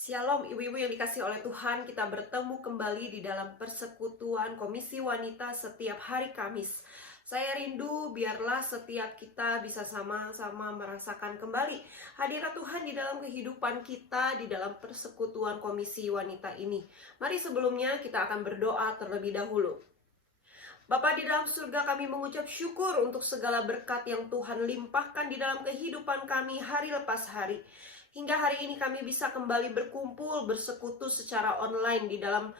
Shalom ibu-ibu yang dikasih oleh Tuhan, kita bertemu kembali di dalam persekutuan Komisi Wanita setiap hari Kamis. Saya rindu biarlah setiap kita bisa sama-sama merasakan kembali hadirat Tuhan di dalam kehidupan kita di dalam persekutuan Komisi Wanita ini. Mari sebelumnya kita akan berdoa terlebih dahulu. Bapa di dalam surga, kami mengucap syukur untuk segala berkat yang Tuhan limpahkan di dalam kehidupan kami hari lepas hari. Hingga hari ini kami bisa kembali berkumpul, bersekutu secara online di dalam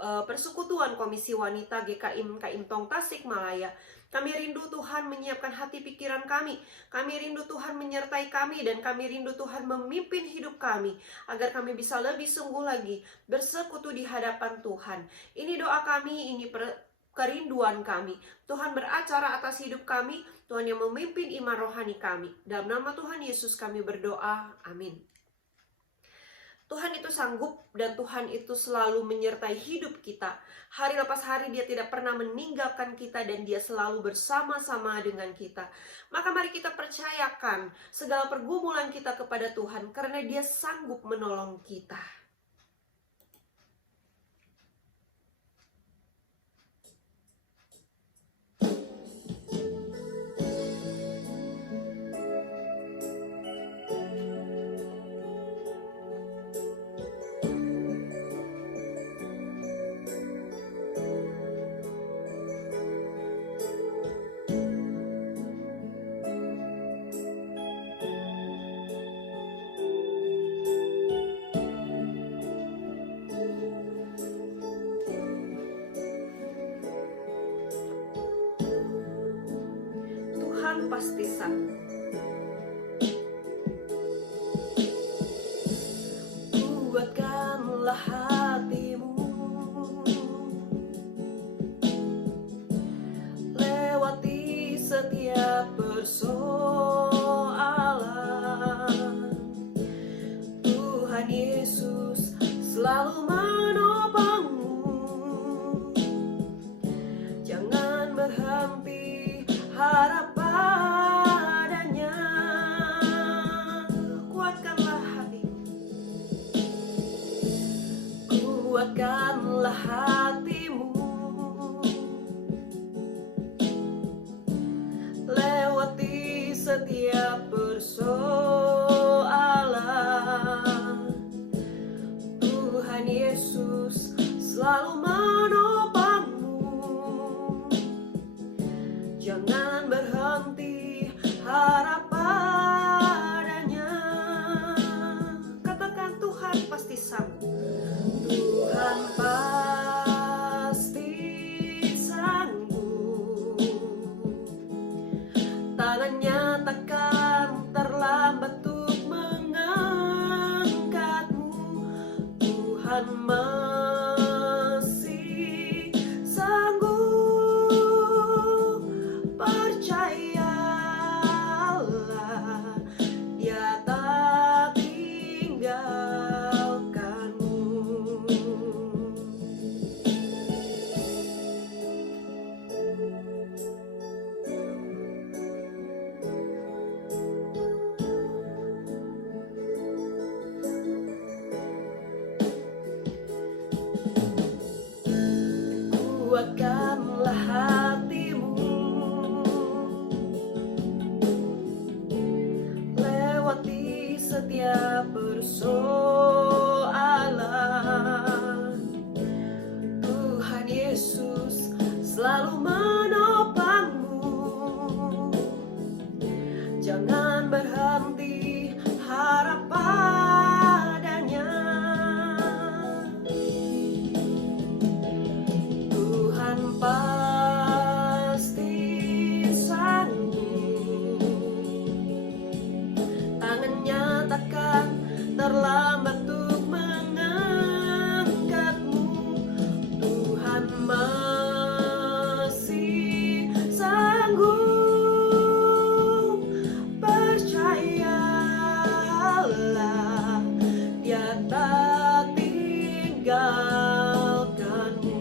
persekutuan Komisi Wanita GKIM Tong Tasikmalaya. Kami rindu Tuhan menyiapkan hati pikiran kami. Kami rindu Tuhan menyertai kami, dan kami rindu Tuhan memimpin hidup kami agar kami bisa lebih sungguh lagi bersekutu di hadapan Tuhan. Ini doa kami, ini kerinduan kami. Tuhan beracara atas hidup kami, Tuhan yang memimpin iman rohani kami. Dalam nama Tuhan Yesus kami berdoa, amin. Tuhan itu sanggup dan Tuhan itu selalu menyertai hidup kita. Hari lepas hari Dia tidak pernah meninggalkan kita dan Dia selalu bersama-sama dengan kita. Maka mari kita percayakan segala pergumulan kita kepada Tuhan karena Dia sanggup menolong kita. Tuhan pasti sanggup. Kuatkanlah hatimu, lewati setiap persoalan. Tuhan Yesus selalu menopangmu. Jangan berhenti harap padanya. Kuatkanlah hatimu, kuatkanlah hatimu, lewati setiap persoalan. Tuhan Yesus selalu menopangmu. Jangan berhenti harap padanya. Katakan, Tuhan pasti sanggup. Tuhan pasti sanggup. Tangannya takkan terlambat untuk mengangkatmu. Tuhan masih sanggup. Percayalah, Dia tak tinggalkanmu. Kuatkanlah hatimu, lewati setiap persoalan. Tuhan Yesus selalu menopangmu. Jangan berhenti harap padanya. Tuhan pasti sanggup. Tangannya takkan terlambat untuk mengangkatmu. Tuhan masih sanggup. Percayalah, Dia tak tinggalkanmu.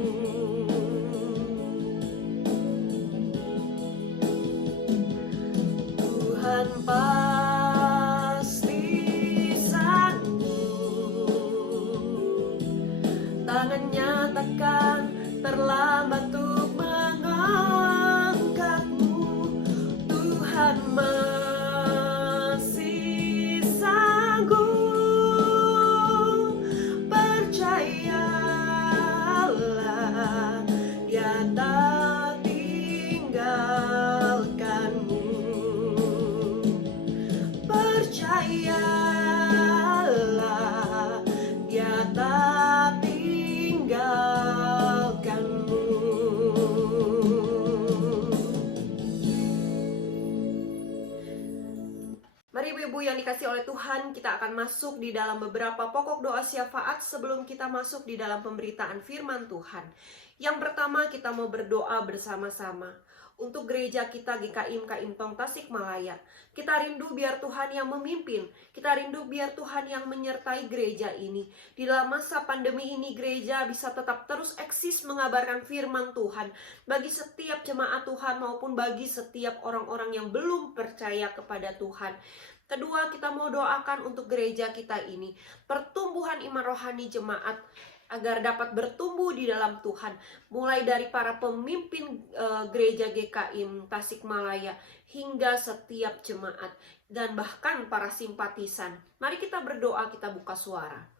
Tuhan pasti sanggup. percayalah, Dia tak tinggalkanmu. Mari ibu-ibu yang dikasih oleh Tuhan, kita akan masuk di dalam beberapa pokok doa syafaat sebelum kita masuk di dalam pemberitaan firman Tuhan. Yang pertama, kita mau berdoa bersama-sama untuk gereja kita GKIM Kaintong Tasikmalaya. Kita rindu biar Tuhan yang memimpin, kita rindu biar Tuhan yang menyertai gereja ini. Di dalam masa pandemi ini, gereja bisa tetap terus eksis mengabarkan firman Tuhan bagi setiap jemaat Tuhan maupun bagi setiap orang-orang yang belum percaya kepada Tuhan. Kedua, kita mau doakan untuk gereja kita ini, pertumbuhan iman rohani jemaat agar dapat bertumbuh di dalam Tuhan, mulai dari para pemimpin gereja GKIM Tasikmalaya hingga setiap jemaat dan bahkan para simpatisan. Mari kita berdoa, kita buka suara.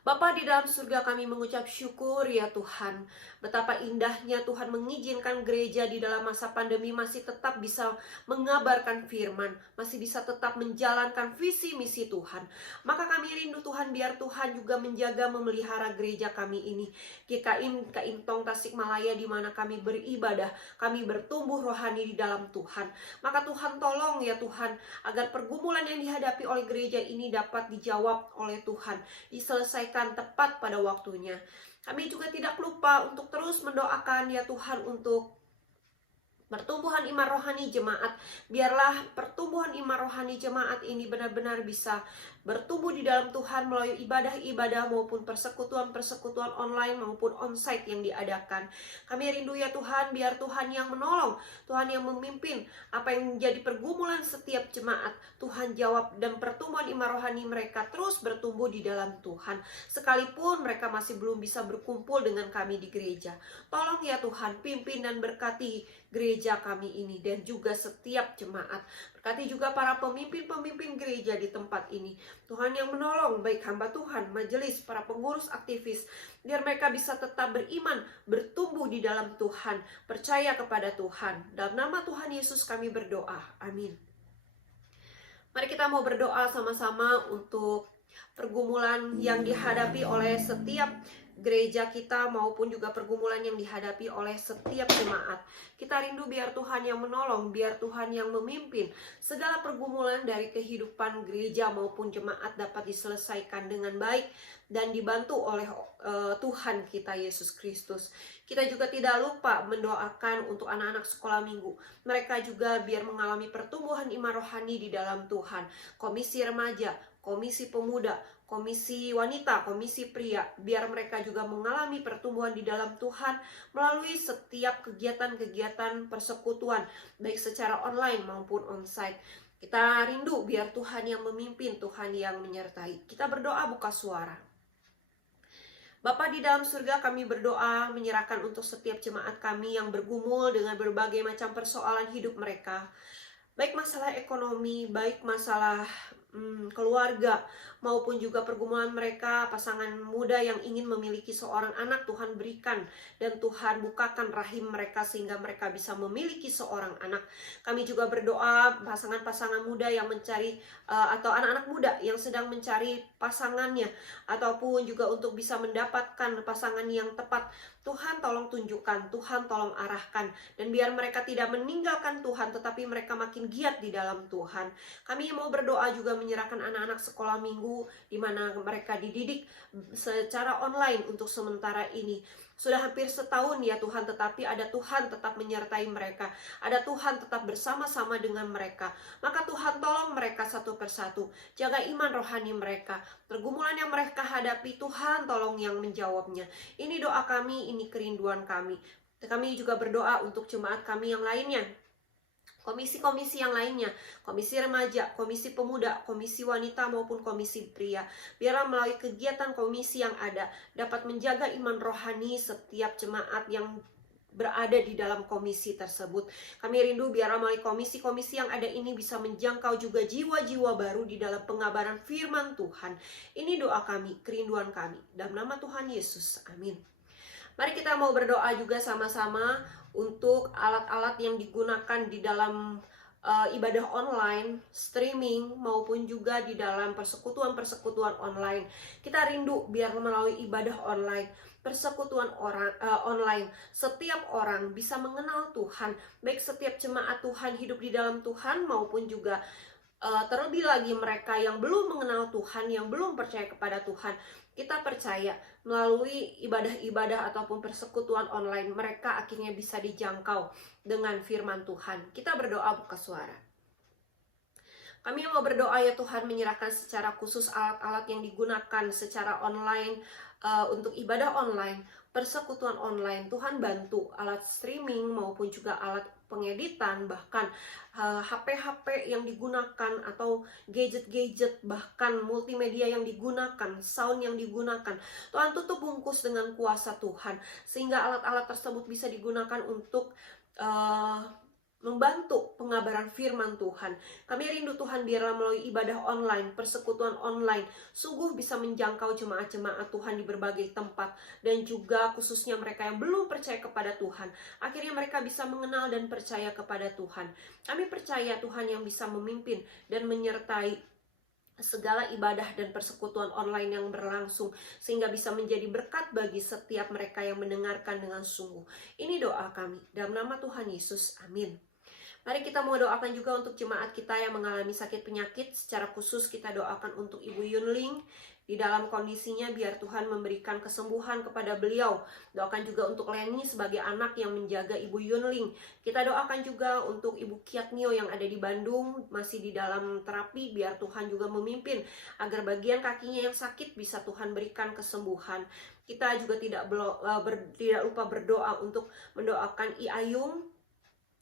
Bapa di dalam surga, kami mengucap syukur ya Tuhan. Betapa indahnya Tuhan mengizinkan gereja di dalam masa pandemi masih tetap bisa mengabarkan firman, masih bisa tetap menjalankan visi misi Tuhan. Maka kami rindu Tuhan, biar Tuhan juga menjaga memelihara gereja kami ini, GKIM Kaintong Tasikmalaya, di mana kami beribadah, kami bertumbuh rohani di dalam Tuhan. Maka Tuhan tolong ya Tuhan, agar pergumulan yang dihadapi oleh gereja ini dapat dijawab oleh Tuhan, diselesaikan tepat pada waktunya. Kami juga tidak lupa untuk terus mendoakan ya Tuhan untuk pertumbuhan iman rohani jemaat. Biarlah pertumbuhan iman rohani jemaat ini benar-benar bisa bertumbuh di dalam Tuhan melalui ibadah-ibadah maupun persekutuan-persekutuan online maupun onsite yang diadakan. Kami rindu ya Tuhan, biar Tuhan yang menolong, Tuhan yang memimpin apa yang menjadi pergumulan setiap jemaat. Tuhan jawab, dan pertumbuhan iman rohani mereka terus bertumbuh di dalam Tuhan, sekalipun mereka masih belum bisa berkumpul dengan kami di gereja. Tolong ya Tuhan, pimpin dan berkati gereja kami ini dan juga setiap jemaat. Berkati juga para pemimpin-pemimpin gereja di tempat ini. Tuhan yang menolong baik hamba Tuhan, majelis, para pengurus aktivis, biar mereka bisa tetap beriman, bertumbuh di dalam Tuhan, percaya kepada Tuhan. Dalam nama Tuhan Yesus kami berdoa. Amin. Mari kita mau berdoa sama-sama untuk pergumulan yang dihadapi oleh setiap gereja kita maupun juga pergumulan yang dihadapi oleh setiap jemaat. Kita rindu biar Tuhan yang menolong, biar Tuhan yang memimpin. Segala pergumulan dari kehidupan gereja maupun jemaat dapat diselesaikan dengan baik dan dibantu oleh Tuhan kita Yesus Kristus. Kita juga tidak lupa mendoakan untuk anak-anak sekolah minggu. Mereka juga biar mengalami pertumbuhan iman rohani di dalam Tuhan. Komisi remaja, komisi pemuda, komisi wanita, komisi pria, biar mereka juga mengalami pertumbuhan di dalam Tuhan melalui setiap kegiatan-kegiatan persekutuan, baik secara online maupun onsite. Kita rindu biar Tuhan yang memimpin, Tuhan yang menyertai. Kita berdoa buka suara. Bapa di dalam surga, kami berdoa menyerahkan untuk setiap jemaat kami yang bergumul dengan berbagai macam persoalan hidup mereka. Baik masalah ekonomi, baik masalah keluarga, maupun juga pergumulan mereka, pasangan muda yang ingin memiliki seorang anak. Tuhan berikan dan Tuhan bukakan rahim mereka sehingga mereka bisa memiliki seorang anak. Kami juga berdoa pasangan-pasangan muda yang mencari atau anak-anak muda yang sedang mencari pasangannya, ataupun juga untuk bisa mendapatkan pasangan yang tepat. Tuhan tolong tunjukkan, Tuhan tolong arahkan, dan biar mereka tidak meninggalkan Tuhan, tetapi mereka makin giat di dalam Tuhan. Kami mau berdoa juga menyerahkan anak-anak sekolah minggu, di mana mereka dididik secara online untuk sementara ini. Sudah hampir setahun ya Tuhan, tetapi ada Tuhan tetap menyertai mereka, ada Tuhan tetap bersama-sama dengan mereka. Maka Tuhan tolong mereka satu persatu, jaga iman rohani mereka. Pergumulan yang mereka hadapi, Tuhan tolong yang menjawabnya. Ini doa kami, ini kerinduan kami. Kami juga berdoa untuk jemaat kami yang lainnya, komisi-komisi yang lainnya, komisi remaja, komisi pemuda, komisi wanita maupun komisi pria. Biarlah melalui kegiatan komisi yang ada dapat menjaga iman rohani setiap jemaat yang berada di dalam komisi tersebut. Kami rindu biarlah melalui komisi-komisi yang ada ini bisa menjangkau juga jiwa-jiwa baru di dalam pengabaran firman Tuhan. Ini doa kami, kerinduan kami. Dalam nama Tuhan Yesus, amin. Mari kita mau berdoa juga sama-sama untuk alat-alat yang digunakan di dalam ibadah online, streaming, maupun juga di dalam persekutuan-persekutuan online. Kita rindu biar melalui ibadah online, persekutuan online, setiap orang bisa mengenal Tuhan, baik setiap jemaat Tuhan hidup di dalam Tuhan maupun juga terlebih lagi mereka yang belum mengenal Tuhan, yang belum percaya kepada Tuhan. Kita percaya melalui ibadah-ibadah ataupun persekutuan online, mereka akhirnya bisa dijangkau dengan firman Tuhan. Kita berdoa buka suara. Kami mau berdoa ya Tuhan, menyerahkan secara khusus alat-alat yang digunakan secara online untuk ibadah online, persekutuan online. Tuhan bantu alat streaming maupun juga alat pengeditan, bahkan HP-HP yang digunakan atau gadget-gadget, bahkan multimedia yang digunakan, sound yang digunakan. Tuhan tutup bungkus dengan kuasa Tuhan, sehingga alat-alat tersebut bisa digunakan untuk membantu pengabaran firman Tuhan. Kami rindu Tuhan biarlah melalui ibadah online, persekutuan online, sungguh bisa menjangkau jemaat-jemaat Tuhan di berbagai tempat, dan juga khususnya mereka yang belum percaya kepada Tuhan. Akhirnya mereka bisa mengenal dan percaya kepada Tuhan. Kami percaya Tuhan yang bisa memimpin dan menyertai segala ibadah dan persekutuan online yang berlangsung, sehingga bisa menjadi berkat bagi setiap mereka yang mendengarkan dengan sungguh. Ini doa kami dalam nama Tuhan Yesus, amin. Mari kita mau doakan juga untuk jemaat kita yang mengalami sakit penyakit. Secara khusus kita doakan untuk Ibu Yunling di dalam kondisinya, biar Tuhan memberikan kesembuhan kepada beliau. Doakan juga untuk Leni sebagai anak yang menjaga Ibu Yunling. Kita doakan juga untuk Ibu Kiatnio yang ada di Bandung, masih di dalam terapi, biar Tuhan juga memimpin agar bagian kakinya yang sakit bisa Tuhan berikan kesembuhan. Kita juga tidak lupa berdoa untuk mendoakan I Ayung.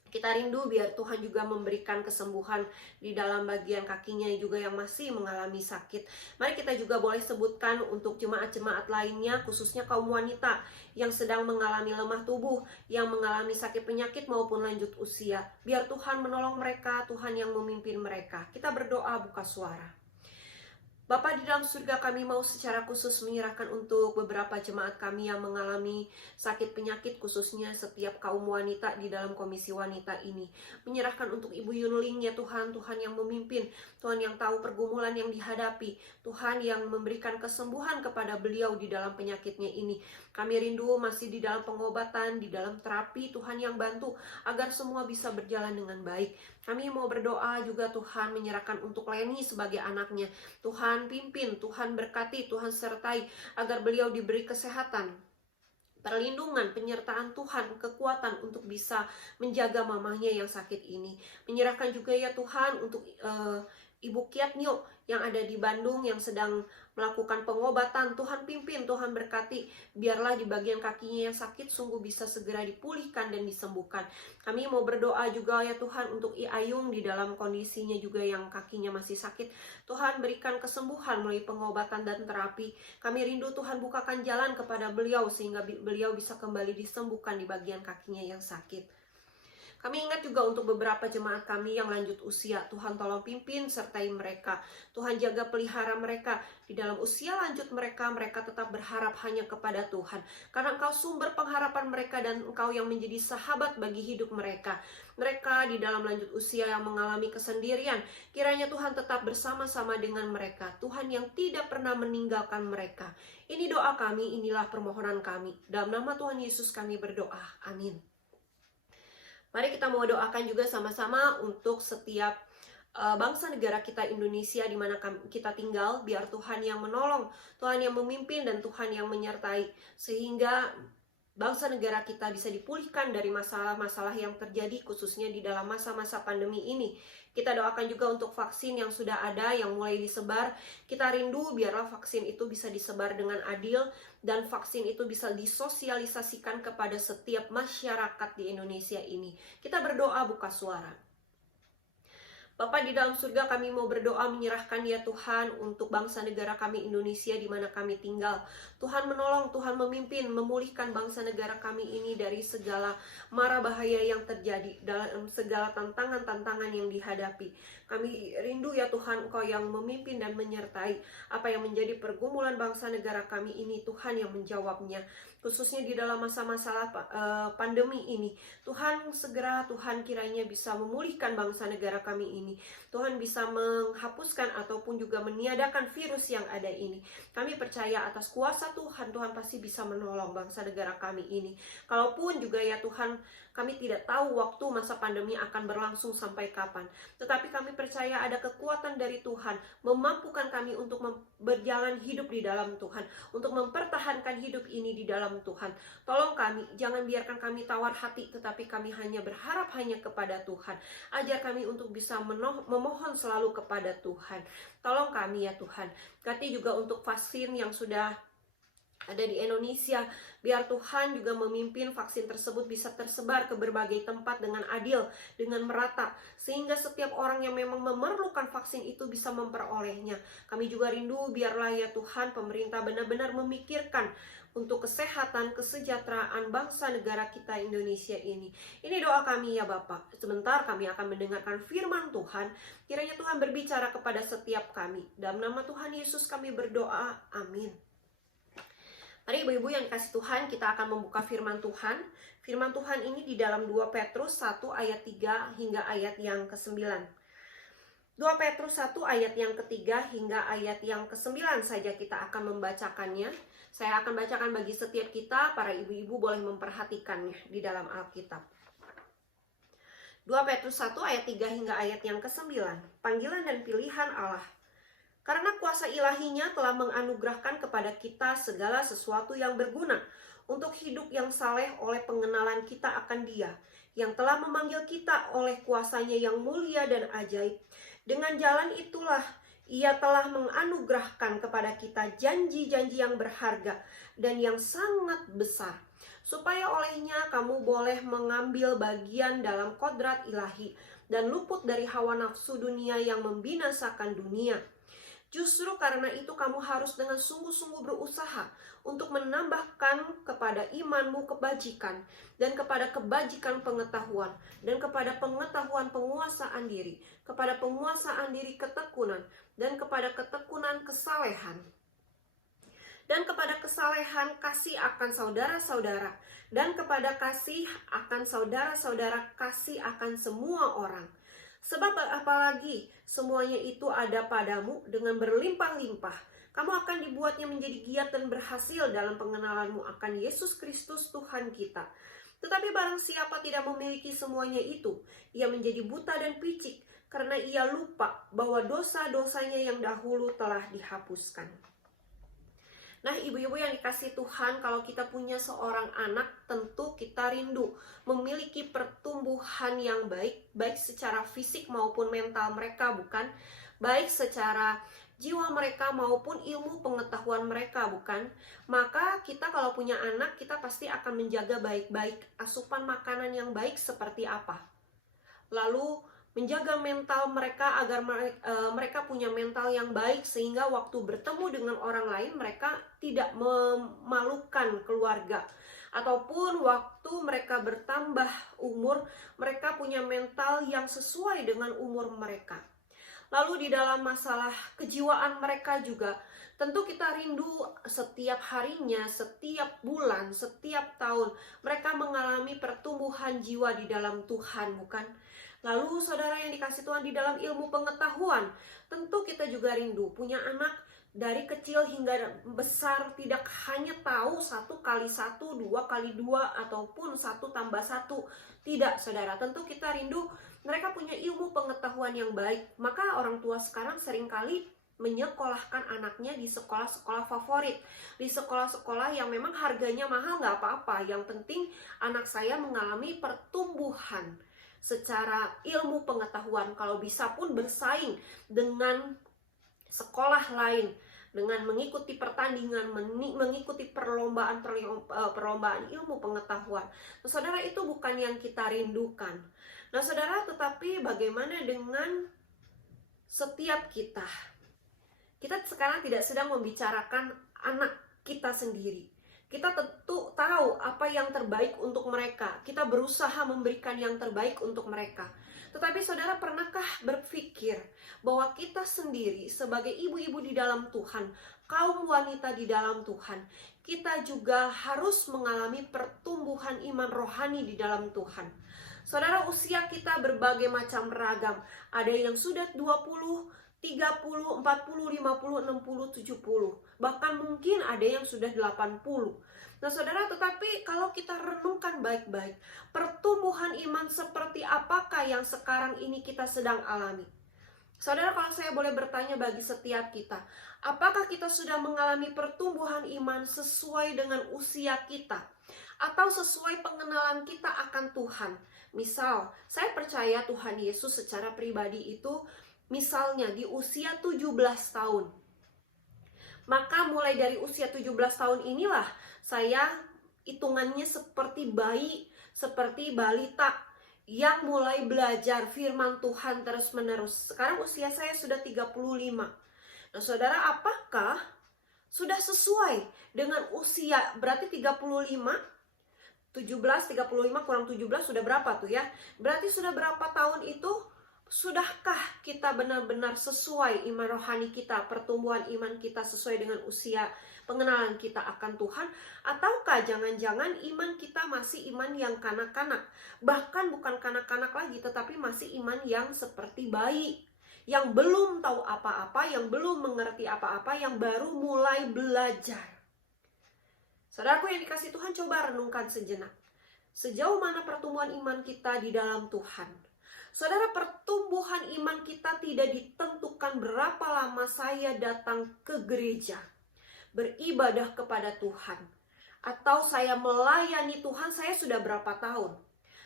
Kita rindu biar Tuhan juga memberikan kesembuhan di dalam bagian kakinya juga yang masih mengalami sakit. Mari kita juga boleh sebutkan untuk jemaat-jemaat lainnya, khususnya kaum wanita yang sedang mengalami lemah tubuh, yang mengalami sakit penyakit maupun lanjut usia. Biar Tuhan menolong mereka, Tuhan yang memimpin mereka. Kita berdoa buka suara. Bapa di dalam surga, kami mau secara khusus menyerahkan untuk beberapa jemaat kami yang mengalami sakit penyakit, khususnya setiap kaum wanita di dalam komisi wanita ini. Menyerahkan untuk Ibu Yunling ya Tuhan, Tuhan yang memimpin, Tuhan yang tahu pergumulan yang dihadapi, Tuhan yang memberikan kesembuhan kepada beliau di dalam penyakitnya ini. Kami rindu masih di dalam pengobatan, di dalam terapi, Tuhan yang bantu agar semua bisa berjalan dengan baik. Kami mau berdoa juga Tuhan, menyerahkan untuk Leni sebagai anaknya. Tuhan pimpin, Tuhan berkati, Tuhan sertai agar beliau diberi kesehatan, perlindungan, penyertaan Tuhan, kekuatan untuk bisa menjaga mamahnya yang sakit ini. Menyerahkan juga ya Tuhan untuk Ibu Kiatnio yang ada di Bandung yang sedang melakukan pengobatan. Tuhan pimpin, Tuhan berkati, biarlah di bagian kakinya yang sakit sungguh bisa segera dipulihkan dan disembuhkan. Kami mau berdoa juga ya Tuhan untuk I Ayung di dalam kondisinya juga yang kakinya masih sakit. Tuhan berikan kesembuhan melalui pengobatan dan terapi. Kami rindu Tuhan bukakan jalan kepada beliau sehingga beliau bisa kembali disembuhkan di bagian kakinya yang sakit. Kami ingat juga untuk beberapa jemaat kami yang lanjut usia. Tuhan tolong pimpin sertai mereka. Tuhan jaga pelihara mereka. Di dalam usia lanjut mereka tetap berharap hanya kepada Tuhan. Karena Engkau sumber pengharapan mereka dan Engkau yang menjadi sahabat bagi hidup mereka. Mereka di dalam lanjut usia yang mengalami kesendirian, kiranya Tuhan tetap bersama-sama dengan mereka. Tuhan yang tidak pernah meninggalkan mereka. Ini doa kami, inilah permohonan kami. Dalam nama Tuhan Yesus kami berdoa. Amin. Mari kita mau doakan juga sama-sama untuk setiap bangsa negara kita Indonesia di mana kita tinggal, biar Tuhan yang menolong, Tuhan yang memimpin, dan Tuhan yang menyertai, sehingga bangsa negara kita bisa dipulihkan dari masalah-masalah yang terjadi khususnya di dalam masa-masa pandemi ini. Kita doakan juga untuk vaksin yang sudah ada, yang mulai disebar. Kita rindu biarlah vaksin itu bisa disebar dengan adil, dan vaksin itu bisa disosialisasikan kepada setiap masyarakat di Indonesia ini. Kita berdoa buka suara. Bapa di dalam surga, kami mau berdoa menyerahkan ya Tuhan untuk bangsa negara kami Indonesia di mana kami tinggal. Tuhan menolong, Tuhan memimpin, memulihkan bangsa negara kami ini dari segala mara bahaya yang terjadi, dalam segala tantangan-tantangan yang dihadapi. Kami rindu ya Tuhan, Engkau yang memimpin dan menyertai apa yang menjadi pergumulan bangsa negara kami ini, Tuhan yang menjawabnya. Khususnya di dalam masa-masa pandemi ini, Tuhan segera, Tuhan kiranya bisa memulihkan bangsa negara kami ini. Tuhan bisa menghapuskan ataupun juga meniadakan virus yang ada ini. Kami percaya atas kuasa Tuhan, Tuhan pasti bisa menolong bangsa negara kami ini. Kalaupun juga ya Tuhan, kami tidak tahu waktu masa pandemi akan berlangsung sampai kapan. Tetapi kami percaya ada kekuatan dari Tuhan, memampukan kami untuk berjalan hidup di dalam Tuhan, untuk mempertahankan hidup ini di dalam Tuhan. Tolong kami, jangan biarkan kami tawar hati, tetapi kami hanya berharap hanya kepada Tuhan. Ajar kami untuk bisa memohon selalu kepada Tuhan. Tolong kami ya Tuhan. Ganti juga untuk vaksin yang sudah ada di Indonesia, biar Tuhan juga memimpin vaksin tersebut bisa tersebar ke berbagai tempat dengan adil, dengan merata, sehingga setiap orang yang memang memerlukan vaksin itu bisa memperolehnya. Kami juga rindu biarlah ya Tuhan pemerintah benar-benar memikirkan untuk kesehatan, kesejahteraan bangsa negara kita Indonesia ini. Ini doa kami ya Bapak. Sebentar kami akan mendengarkan firman Tuhan. Kiranya Tuhan berbicara kepada setiap kami. Dalam nama Tuhan Yesus kami berdoa. Amin. Mari ibu-ibu yang dikasih Tuhan, kita akan membuka firman Tuhan. Firman Tuhan ini di dalam 2 Petrus 1 ayat 3 hingga ayat yang ke-9. 2 Petrus 1 ayat yang ke-3 hingga ayat yang ke-9 saja kita akan membacakannya. Saya akan bacakan bagi setiap kita, para ibu-ibu boleh memperhatikannya di dalam Alkitab. 2 Petrus 1 ayat 3 hingga ayat yang ke-9. Panggilan dan pilihan Allah. Karena kuasa ilahinya telah menganugerahkan kepada kita segala sesuatu yang berguna untuk hidup yang saleh oleh pengenalan kita akan Dia, yang telah memanggil kita oleh kuasanya yang mulia dan ajaib. Dengan jalan itulah Ia telah menganugerahkan kepada kita janji-janji yang berharga dan yang sangat besar, supaya olehnya kamu boleh mengambil bagian dalam kodrat ilahi dan luput dari hawa nafsu dunia yang membinasakan dunia. Justru karena itu kamu harus dengan sungguh-sungguh berusaha untuk menambahkan kepada imanmu kebajikan, dan kepada kebajikan pengetahuan, dan kepada pengetahuan penguasaan diri, kepada penguasaan diri ketekunan, dan kepada ketekunan kesalehan, dan kepada kesalehan kasih akan saudara-saudara, dan kepada kasih akan saudara-saudara kasih akan semua orang. Sebab apalagi semuanya itu ada padamu dengan berlimpah-limpah, kamu akan dibuatnya menjadi giat dan berhasil dalam pengenalanmu akan Yesus Kristus Tuhan kita. Tetapi barang siapa tidak memiliki semuanya itu, ia menjadi buta dan picik, karena ia lupa bahwa dosa-dosanya yang dahulu telah dihapuskan. Nah, ibu-ibu yang dikasih Tuhan, kalau kita punya seorang anak, tentu kita rindu memiliki pertumbuhan yang baik, baik secara fisik maupun mental mereka, bukan? Baik secara jiwa mereka maupun ilmu pengetahuan mereka, bukan? Maka kita kalau punya anak, kita pasti akan menjaga baik-baik asupan makanan yang baik seperti apa. Lalu menjaga mental mereka agar mereka punya mental yang baik, sehingga waktu bertemu dengan orang lain mereka tidak memalukan keluarga, ataupun waktu mereka bertambah umur mereka punya mental yang sesuai dengan umur mereka. Lalu di dalam masalah kejiwaan mereka juga, tentu kita rindu setiap harinya, setiap bulan, setiap tahun mereka mengalami pertumbuhan jiwa di dalam Tuhan, bukan? Lalu saudara yang dikasih Tuhan, di dalam ilmu pengetahuan, tentu kita juga rindu punya anak dari kecil hingga besar, tidak hanya tahu 1 kali 1, 2 kali 2, ataupun 1 tambah 1. Tidak, saudara, tentu kita rindu mereka punya ilmu pengetahuan yang baik. Maka orang tua sekarang seringkali menyekolahkan anaknya di sekolah-sekolah favorit, di sekolah-sekolah yang memang harganya mahal, nggak apa-apa. Yang penting anak saya mengalami pertumbuhan secara ilmu pengetahuan, kalau bisa pun bersaing dengan sekolah lain, dengan mengikuti pertandingan, mengikuti perlombaan ilmu pengetahuan. Nah, saudara, itu bukan yang kita rindukan. Nah, saudara, tetapi bagaimana dengan setiap kita sekarang tidak sedang membicarakan anak kita sendiri. Kita tentu tahu apa yang terbaik untuk mereka. Kita berusaha memberikan yang terbaik untuk mereka. Tetapi saudara, pernahkah berpikir bahwa kita sendiri sebagai ibu-ibu di dalam Tuhan, kaum wanita di dalam Tuhan, kita juga harus mengalami pertumbuhan iman rohani di dalam Tuhan. Saudara, usia kita berbagai macam ragam. Ada yang sudah 20, 30, 40, 50, 60, 70. Bahkan mungkin ada yang sudah 80. Nah saudara, tetapi kalau kita renungkan baik-baik, pertumbuhan iman seperti apakah yang sekarang ini kita sedang alami? Saudara, kalau saya boleh bertanya bagi setiap kita, apakah kita sudah mengalami pertumbuhan iman sesuai dengan usia kita? Atau sesuai pengenalan kita akan Tuhan? Misal, saya percaya Tuhan Yesus secara pribadi itu misalnya di usia 17 tahun. Maka mulai dari usia 17 tahun inilah saya hitungannya seperti bayi, seperti balita yang mulai belajar firman Tuhan terus-menerus. Sekarang usia saya sudah 35. Nah saudara, apakah sudah sesuai dengan usia? Berarti 35, 17, 35 kurang 17 sudah berapa tuh ya? Berarti sudah berapa tahun itu? Sudahkah kita benar-benar sesuai iman rohani kita, pertumbuhan iman kita sesuai dengan usia pengenalan kita akan Tuhan? Ataukah jangan-jangan iman kita masih iman yang kanak-kanak? Bahkan bukan kanak-kanak lagi, tetapi masih iman yang seperti bayi, yang belum tahu apa-apa, yang belum mengerti apa-apa, yang baru mulai belajar. Saudaraku yang dikasihi Tuhan, coba renungkan sejenak. Sejauh mana pertumbuhan iman kita di dalam Tuhan? Saudara, pertumbuhan iman kita tidak ditentukan berapa lama saya datang ke gereja, beribadah kepada Tuhan, atau saya melayani Tuhan saya sudah berapa tahun.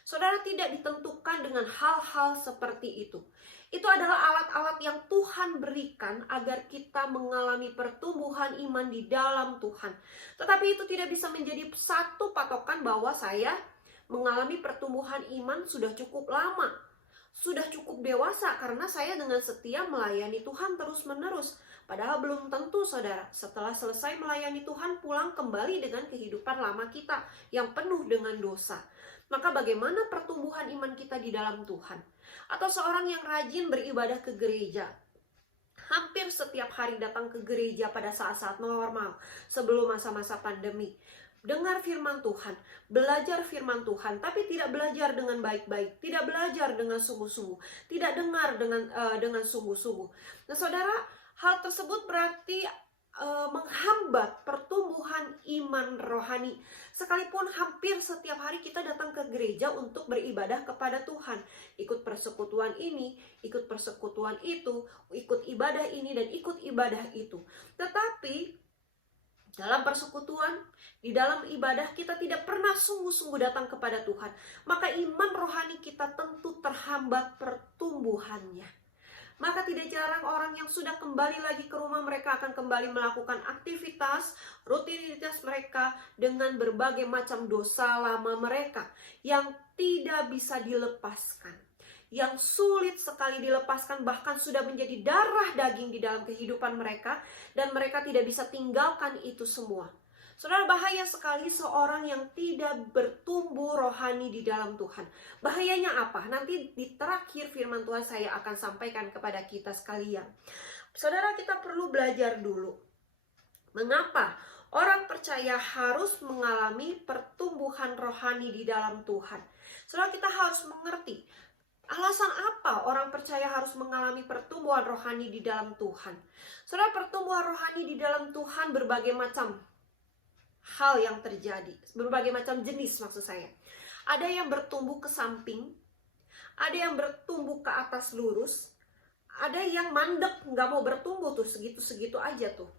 Saudara, tidak ditentukan dengan hal-hal seperti itu. Itu adalah alat-alat yang Tuhan berikan agar kita mengalami pertumbuhan iman di dalam Tuhan. Tetapi itu tidak bisa menjadi satu patokan bahwa saya mengalami pertumbuhan iman sudah cukup lama, sudah cukup dewasa karena saya dengan setia melayani Tuhan terus-menerus. Padahal belum tentu saudara, setelah selesai melayani Tuhan pulang kembali dengan kehidupan lama kita yang penuh dengan dosa. Maka bagaimana pertumbuhan iman kita di dalam Tuhan? Atau seorang yang rajin beribadah ke gereja, hampir setiap hari datang ke gereja pada saat-saat normal sebelum masa-masa pandemi, dengar firman Tuhan, belajar firman Tuhan, tapi tidak belajar dengan baik-baik, tidak belajar dengan sungguh-sungguh, tidak dengar dengan sungguh-sungguh. Nah saudara, hal tersebut berarti menghambat pertumbuhan iman rohani. Sekalipun hampir setiap hari kita datang ke gereja untuk beribadah kepada Tuhan, ikut persekutuan ini, ikut persekutuan itu, ikut ibadah ini dan ikut ibadah itu. Tetapi dalam persekutuan, di dalam ibadah kita tidak pernah sungguh-sungguh datang kepada Tuhan, maka iman rohani kita tentu terhambat pertumbuhannya. Maka tidak jarang orang yang sudah kembali lagi ke rumah, mereka akan kembali melakukan aktivitas, rutinitas mereka dengan berbagai macam dosa lama mereka yang tidak bisa dilepaskan, yang sulit sekali dilepaskan, bahkan sudah menjadi darah daging di dalam kehidupan mereka, dan mereka tidak bisa tinggalkan itu semua. Saudara, bahaya sekali seorang yang tidak bertumbuh rohani di dalam Tuhan. Bahayanya apa? Nanti di terakhir firman Tuhan saya akan sampaikan kepada kita sekalian. Saudara, kita perlu belajar dulu. Mengapa orang percaya harus mengalami pertumbuhan rohani di dalam Tuhan? Saudara, kita harus mengerti alasan apa orang percaya harus mengalami pertumbuhan rohani di dalam Tuhan. Saudara, pertumbuhan rohani di dalam Tuhan berbagai macam hal yang terjadi, berbagai macam jenis maksud saya. Ada yang bertumbuh ke samping, ada yang bertumbuh ke atas lurus, ada yang mandek, nggak mau bertumbuh tuh, segitu-segitu aja tuh.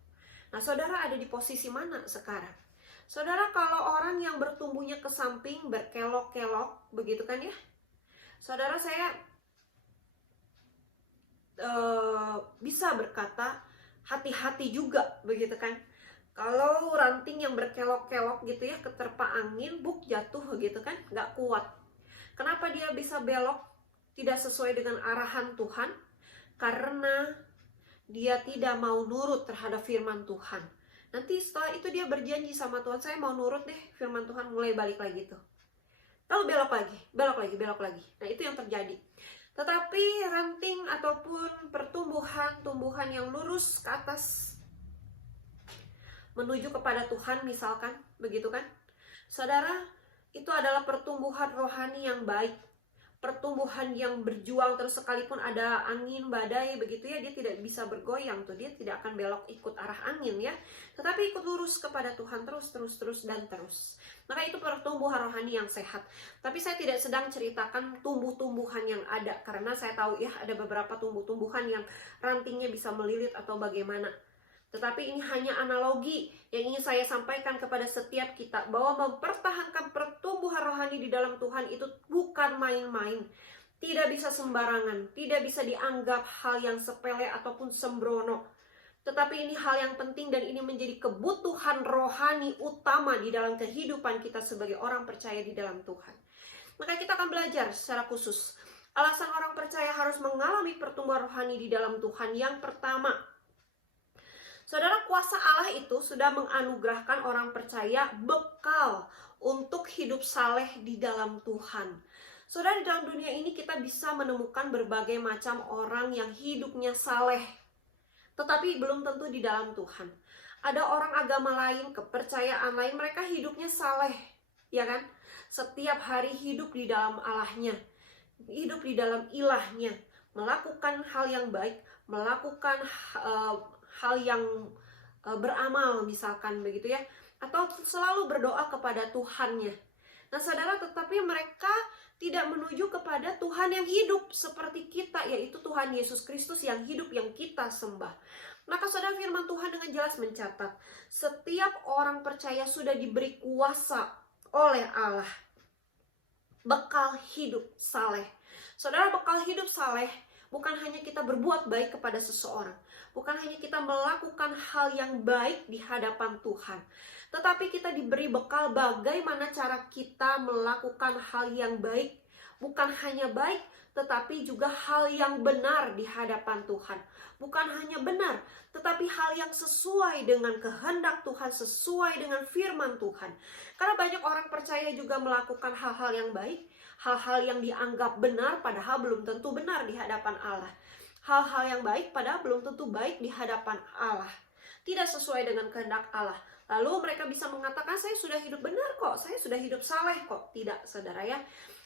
Nah saudara ada di posisi mana sekarang? Saudara, kalau orang yang bertumbuhnya ke samping, berkelok-kelok, begitu kan ya? Saudara, saya bisa berkata hati-hati juga, begitu kan? Kalau ranting yang berkelok-kelok gitu ya, keterpa angin, buk jatuh gitu kan, nggak kuat. Kenapa dia bisa belok tidak sesuai dengan arahan Tuhan? karena dia tidak mau nurut terhadap firman Tuhan. Nanti setelah itu dia berjanji sama Tuhan, saya mau nurut deh firman Tuhan, mulai balik lagi tuh. Lalu belok lagi. Nah, itu yang terjadi. Tetapi ranting ataupun tumbuhan yang lurus ke atas menuju kepada Tuhan misalkan, begitu kan? Saudara, itu adalah pertumbuhan rohani yang baik. Pertumbuhan yang berjuang terus, sekalipun ada angin badai begitu ya, dia tidak bisa bergoyang tuh, dia tidak akan belok ikut arah angin ya, tetapi ikut lurus kepada Tuhan terus. Maka itu pertumbuhan rohani yang sehat. Tapi saya tidak sedang ceritakan tumbuh-tumbuhan yang ada, karena saya tahu ya ada beberapa tumbuh-tumbuhan yang rantingnya bisa melilit atau bagaimana. Tetapi ini hanya analogi yang ingin saya sampaikan kepada setiap kita, bahwa mempertahankan pertumbuhan rohani di dalam Tuhan itu bukan main-main. Tidak bisa sembarangan, tidak bisa dianggap hal yang sepele ataupun sembrono. Tetapi ini hal yang penting, dan ini menjadi kebutuhan rohani utama di dalam kehidupan kita sebagai orang percaya di dalam Tuhan. Maka kita akan belajar secara khusus alasan orang percaya harus mengalami pertumbuhan rohani di dalam Tuhan. Yang pertama, saudara, kuasa Allah itu sudah menganugerahkan orang percaya bekal untuk hidup saleh di dalam Tuhan. Saudara, di dalam dunia ini kita bisa menemukan berbagai macam orang yang hidupnya saleh, tetapi belum tentu di dalam Tuhan. Ada orang agama lain, kepercayaan lain, mereka hidupnya saleh, ya kan? Setiap hari hidup di dalam Allahnya, hidup di dalam ilahnya, melakukan hal yang baik, melakukan hal yang beramal misalkan begitu ya, atau selalu berdoa kepada Tuhannya. Nah saudara, tetapi mereka tidak menuju kepada Tuhan yang hidup seperti kita, yaitu Tuhan Yesus Kristus yang hidup, yang kita sembah. Maka saudara, firman Tuhan dengan jelas mencatat, setiap orang percaya sudah diberi kuasa oleh Allah, bekal hidup saleh. Saudara, bekal hidup saleh bukan hanya kita berbuat baik kepada seseorang, bukan hanya kita melakukan hal yang baik di hadapan Tuhan, tetapi kita diberi bekal bagaimana cara kita melakukan hal yang baik. Bukan hanya baik, tetapi juga hal yang benar di hadapan Tuhan. Bukan hanya benar, tetapi hal yang sesuai dengan kehendak Tuhan, sesuai dengan firman Tuhan. Karena banyak orang percaya juga melakukan hal-hal yang baik, hal-hal yang dianggap benar padahal belum tentu benar di hadapan Allah. Hal-hal yang baik padahal belum tentu baik di hadapan Allah. Tidak sesuai dengan kehendak Allah. Lalu mereka bisa mengatakan, saya sudah hidup benar kok, saya sudah hidup saleh kok. Tidak, saudara ya.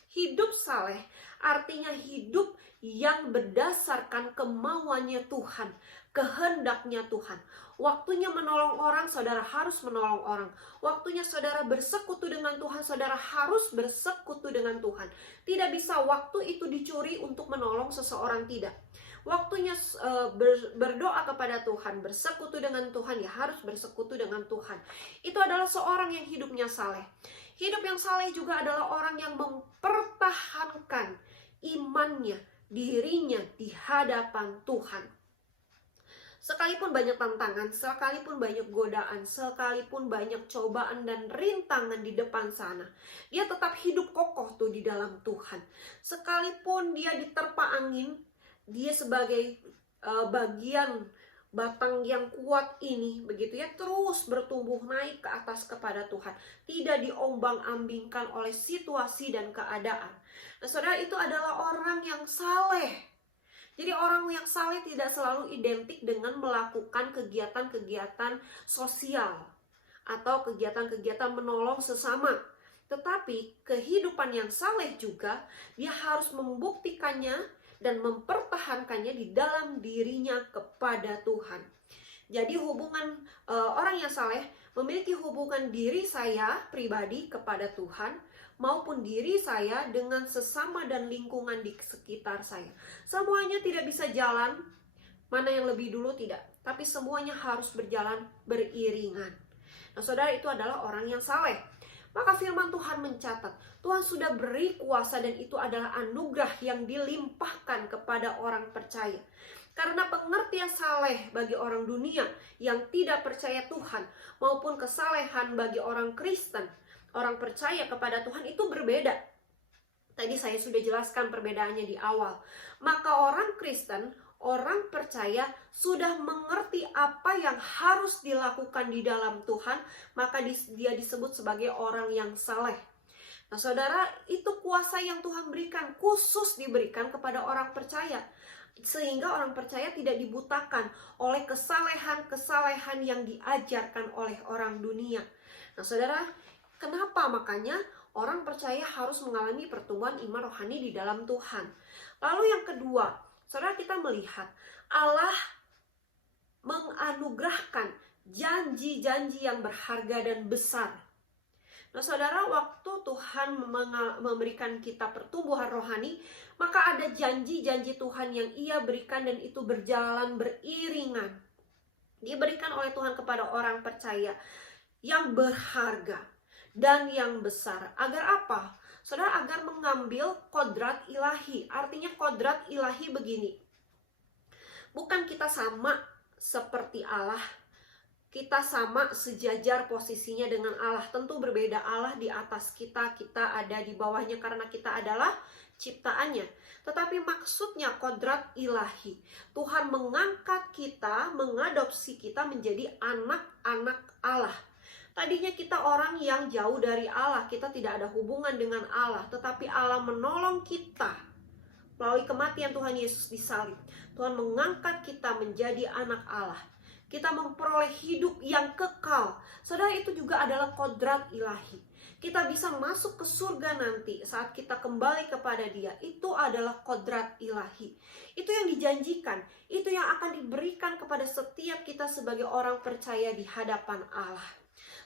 Hidup saleh artinya hidup yang berdasarkan kemauannya Tuhan, kehendaknya Tuhan. Waktunya menolong orang, saudara harus menolong orang. Waktunya saudara bersekutu dengan Tuhan, saudara harus bersekutu dengan Tuhan. Tidak bisa waktu itu dicuri untuk menolong seseorang, tidak. Waktunya berdoa kepada Tuhan, bersekutu dengan Tuhan, ya harus bersekutu dengan Tuhan. Itu adalah seorang yang hidupnya saleh. Hidup yang saleh juga adalah orang yang mempertahankan imannya, dirinya di hadapan Tuhan. Sekalipun banyak tantangan, sekalipun banyak godaan, sekalipun banyak cobaan dan rintangan di depan sana, dia tetap hidup kokoh tuh di dalam Tuhan. Sekalipun dia diterpa angin, dia sebagai bagian batang yang kuat ini begitu ya, terus bertumbuh naik ke atas kepada Tuhan, tidak diombang-ambingkan oleh situasi dan keadaan. Nah saudara, itu adalah orang yang saleh. Jadi orang yang saleh tidak selalu identik dengan melakukan kegiatan-kegiatan sosial atau kegiatan-kegiatan menolong sesama. Tetapi kehidupan yang saleh juga dia harus membuktikannya dan mempertahankannya di dalam dirinya kepada Tuhan. Jadi hubungan orang yang saleh memiliki hubungan diri saya pribadi kepada Tuhan maupun diri saya dengan sesama dan lingkungan di sekitar saya. Semuanya tidak bisa jalan mana yang lebih dulu, tidak, tapi semuanya harus berjalan beriringan. Nah saudara, itu adalah orang yang saleh. Maka firman Tuhan mencatat, Tuhan sudah beri kuasa dan itu adalah anugerah yang dilimpahkan kepada orang percaya. Karena pengertian saleh bagi orang dunia yang tidak percaya Tuhan maupun kesalehan bagi orang Kristen, orang percaya kepada Tuhan itu berbeda. Tadi saya sudah jelaskan perbedaannya di awal. Maka orang Kristen, orang percaya sudah mengerti apa yang harus dilakukan di dalam Tuhan, maka dia disebut sebagai orang yang saleh. Nah saudara, itu kuasa yang Tuhan berikan, khusus diberikan kepada orang percaya, sehingga orang percaya tidak dibutakan oleh kesalehan-kesalehan yang diajarkan oleh orang dunia. Nah saudara, kenapa makanya orang percaya harus mengalami pertumbuhan iman rohani di dalam Tuhan? Lalu yang kedua, saudara, kita melihat Allah menganugerahkan janji-janji yang berharga dan besar. Nah saudara, waktu Tuhan memberikan kita pertumbuhan rohani, maka ada janji-janji Tuhan yang Ia berikan dan itu berjalan beriringan. Diberikan oleh Tuhan kepada orang percaya yang berharga dan yang besar. Agar apa? Saudara, agar mengambil kodrat ilahi. Artinya kodrat ilahi begini. Bukan kita sama seperti Allah, kita sama sejajar posisinya dengan Allah. Tentu berbeda, Allah di atas kita, kita ada di bawahnya karena kita adalah ciptaannya. Tetapi maksudnya kodrat ilahi. Tuhan mengangkat kita, mengadopsi kita menjadi anak-anak Allah. Tadinya kita orang yang jauh dari Allah, kita tidak ada hubungan dengan Allah, tetapi Allah menolong kita melalui kematian Tuhan Yesus di salib. Tuhan mengangkat kita menjadi anak Allah. Kita memperoleh hidup yang kekal. Saudara, itu juga adalah kodrat ilahi. Kita bisa masuk ke surga nanti saat kita kembali kepada Dia. Itu adalah kodrat ilahi. Itu yang dijanjikan. Itu yang akan diberikan kepada setiap kita sebagai orang percaya di hadapan Allah.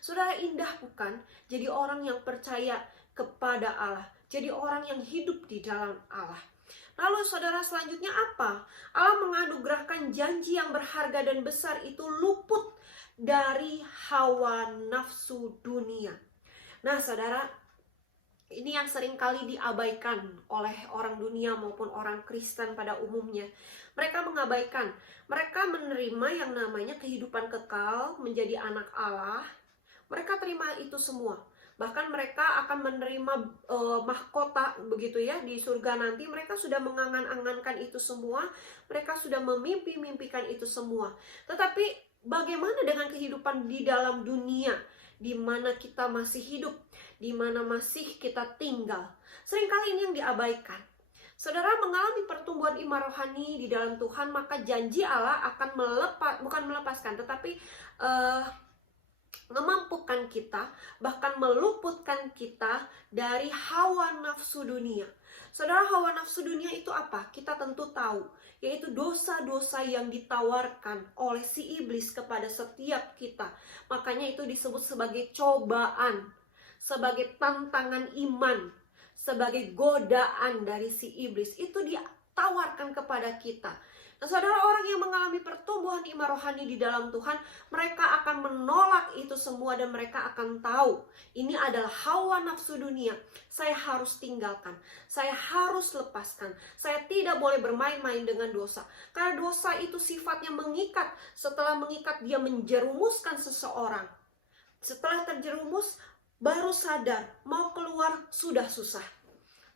Saudara, indah bukan? Jadi orang yang percaya kepada Allah. Jadi orang yang hidup di dalam Allah. Lalu saudara, selanjutnya apa? Allah menganugerahkan janji yang berharga dan besar itu luput dari hawa nafsu dunia. Nah saudara, ini yang seringkali diabaikan oleh orang dunia maupun orang Kristen pada umumnya. Mereka mengabaikan, mereka menerima yang namanya kehidupan kekal, menjadi anak Allah. Mereka terima itu semua. Bahkan mereka akan menerima mahkota begitu ya di surga nanti. Mereka sudah mengangan-angankan itu semua. Mereka sudah memimpi-mimpikan itu semua. Tetapi bagaimana dengan kehidupan di dalam dunia, di mana kita masih hidup, di mana masih kita tinggal? Seringkali ini yang diabaikan. Saudara, mengalami pertumbuhan iman rohani di dalam Tuhan, maka janji Allah akan bukan melepaskan, tetapi memampukan kita, bahkan meluputkan kita dari hawa nafsu dunia. Saudara, hawa nafsu dunia itu apa? Kita tentu tahu, yaitu dosa-dosa yang ditawarkan oleh si iblis kepada setiap kita. Makanya itu disebut sebagai cobaan, sebagai tantangan iman, sebagai godaan dari si iblis. Itu ditawarkan kepada kita. Nah, saudara, orang yang mengalami pertumbuhan iman rohani di dalam Tuhan, mereka akan menolak itu semua dan mereka akan tahu ini adalah hawa nafsu dunia. Saya harus tinggalkan, saya harus lepaskan. Saya tidak boleh bermain-main dengan dosa. Karena dosa itu sifatnya mengikat. Setelah mengikat, dia menjerumuskan seseorang. Setelah terjerumus, baru sadar, mau keluar sudah susah.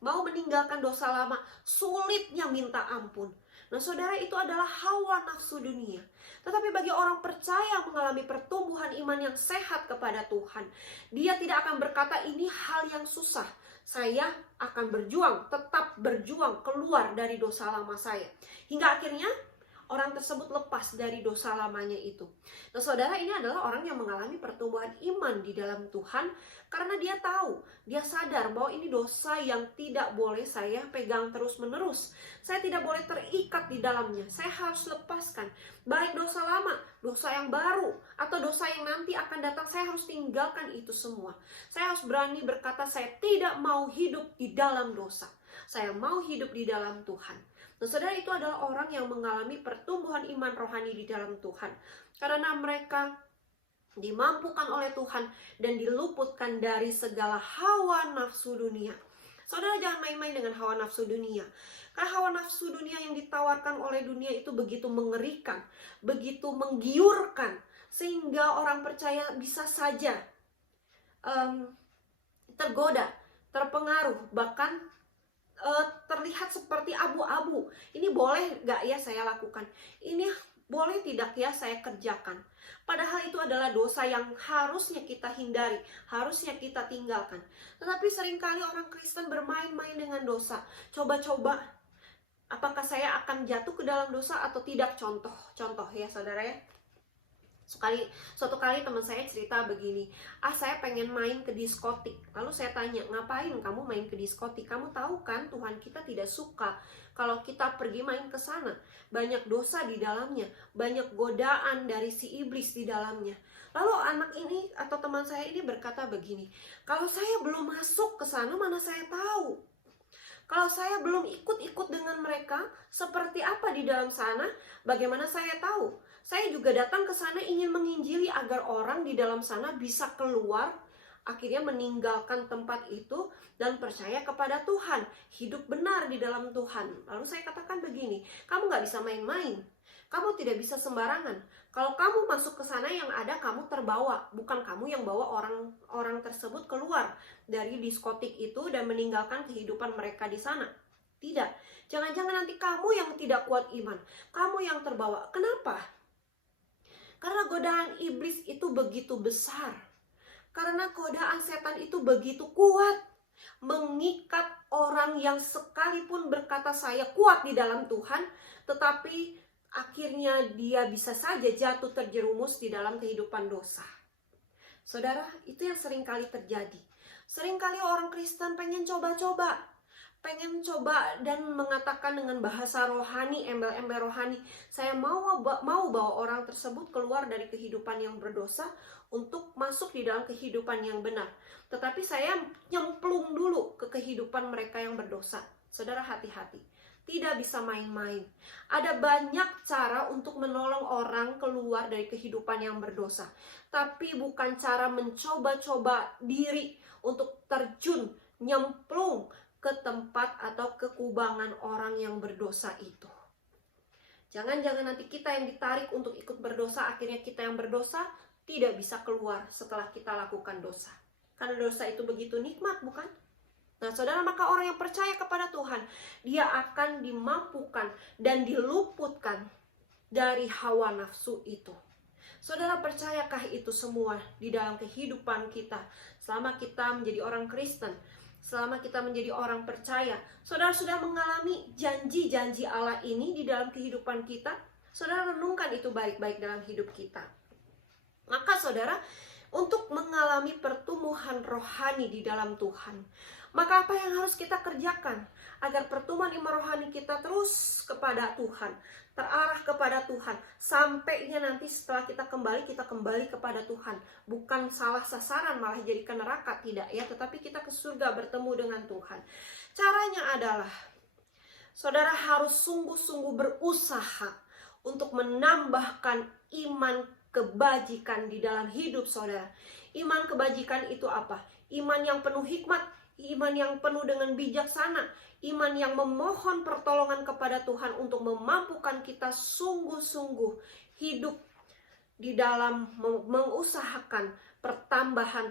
Mau meninggalkan dosa lama, sulitnya minta ampun. Nah saudara, itu adalah hawa nafsu dunia. Tetapi bagi orang percaya mengalami pertumbuhan iman yang sehat kepada Tuhan, dia tidak akan berkata ini hal yang susah. Saya akan berjuang, tetap berjuang keluar dari dosa lama saya. Hingga akhirnya orang tersebut lepas dari dosa lamanya itu. Nah saudara, ini adalah orang yang mengalami pertumbuhan iman di dalam Tuhan. Karena dia tahu, dia sadar bahwa ini dosa yang tidak boleh saya pegang terus-menerus. Saya tidak boleh terikat di dalamnya. Saya harus lepaskan. Baik dosa lama, dosa yang baru, atau dosa yang nanti akan datang, saya harus tinggalkan itu semua. Saya harus berani berkata, saya tidak mau hidup di dalam dosa. Saya mau hidup di dalam Tuhan. Nah, saudara, itu adalah orang yang mengalami pertumbuhan iman rohani di dalam Tuhan. Karena mereka dimampukan oleh Tuhan dan diluputkan dari segala hawa nafsu dunia. Saudara, jangan main-main dengan hawa nafsu dunia. Karena hawa nafsu dunia yang ditawarkan oleh dunia itu begitu mengerikan, begitu menggiurkan, sehingga orang percaya bisa saja tergoda, terpengaruh, bahkan terlihat seperti abu-abu. Ini boleh gak ya saya lakukan? Ini boleh tidak ya saya kerjakan? Padahal itu adalah dosa yang harusnya kita hindari, harusnya kita tinggalkan. Tetapi seringkali orang Kristen bermain-main dengan dosa. Coba-coba, apakah saya akan jatuh ke dalam dosa atau tidak? Contoh ya saudara ya. Suatu kali teman saya cerita begini, saya pengen main ke diskotik. Lalu saya tanya, ngapain kamu main ke diskotik? Kamu tahu kan Tuhan kita tidak suka kalau kita pergi main ke sana. Banyak dosa di dalamnya, banyak godaan dari si iblis di dalamnya. Lalu anak ini atau teman saya ini berkata begini, kalau saya belum masuk ke sana mana saya tahu? Kalau saya belum ikut-ikut dengan mereka, seperti apa di dalam sana, bagaimana saya tahu? Saya juga datang ke sana ingin menginjili agar orang di dalam sana bisa keluar, akhirnya meninggalkan tempat itu dan percaya kepada Tuhan, hidup benar di dalam Tuhan. Lalu saya katakan begini, kamu gak bisa main-main, kamu tidak bisa sembarangan. Kalau kamu masuk ke sana yang ada kamu terbawa, bukan kamu yang bawa orang tersebut keluar dari diskotik itu dan meninggalkan kehidupan mereka di sana. Tidak, jangan-jangan nanti kamu yang tidak kuat iman, kamu yang terbawa. Kenapa? Karena godaan iblis itu begitu besar. Karena godaan setan itu begitu kuat. Mengikat orang yang sekalipun berkata saya kuat di dalam Tuhan, tetapi akhirnya dia bisa saja jatuh terjerumus di dalam kehidupan dosa. Saudara, itu yang seringkali terjadi. Seringkali orang Kristen pengen coba-coba, pengen coba dan mengatakan dengan bahasa rohani, embel-embel rohani, saya mau bawa orang tersebut keluar dari kehidupan yang berdosa untuk masuk di dalam kehidupan yang benar. Tetapi saya nyemplung dulu ke kehidupan mereka yang berdosa. Saudara, hati-hati, tidak bisa main-main. Ada banyak cara untuk menolong orang keluar dari kehidupan yang berdosa, tapi bukan cara mencoba-coba diri untuk terjun, nyemplung ke tempat atau ke kubangan orang yang berdosa itu. Jangan-jangan nanti kita yang ditarik untuk ikut berdosa, akhirnya kita yang berdosa tidak bisa keluar setelah kita lakukan dosa. Karena dosa itu begitu nikmat, bukan? Nah saudara, maka orang yang percaya kepada Tuhan, dia akan dimampukan dan diluputkan dari hawa nafsu itu. Saudara, percayakah itu semua di dalam kehidupan kita selama kita menjadi orang Kristen? Selama kita menjadi orang percaya, saudara sudah mengalami janji-janji Allah ini di dalam kehidupan kita. Saudara renungkan itu baik-baik dalam hidup kita. Maka saudara, untuk mengalami pertumbuhan rohani di dalam Tuhan, maka apa yang harus kita kerjakan agar pertumbuhan iman rohani kita terus kepada Tuhan, terarah kepada Tuhan, sampainya nanti setelah kita kembali kepada Tuhan. Bukan salah sasaran malah jadi ke neraka, tidak ya, tetapi kita ke surga bertemu dengan Tuhan. Caranya adalah saudara harus sungguh-sungguh berusaha untuk menambahkan iman kebajikan di dalam hidup saudara. Iman kebajikan itu apa? Iman yang penuh hikmat, iman yang penuh dengan bijaksana, iman yang memohon pertolongan kepada Tuhan untuk memampukan kita sungguh-sungguh hidup di dalam mengusahakan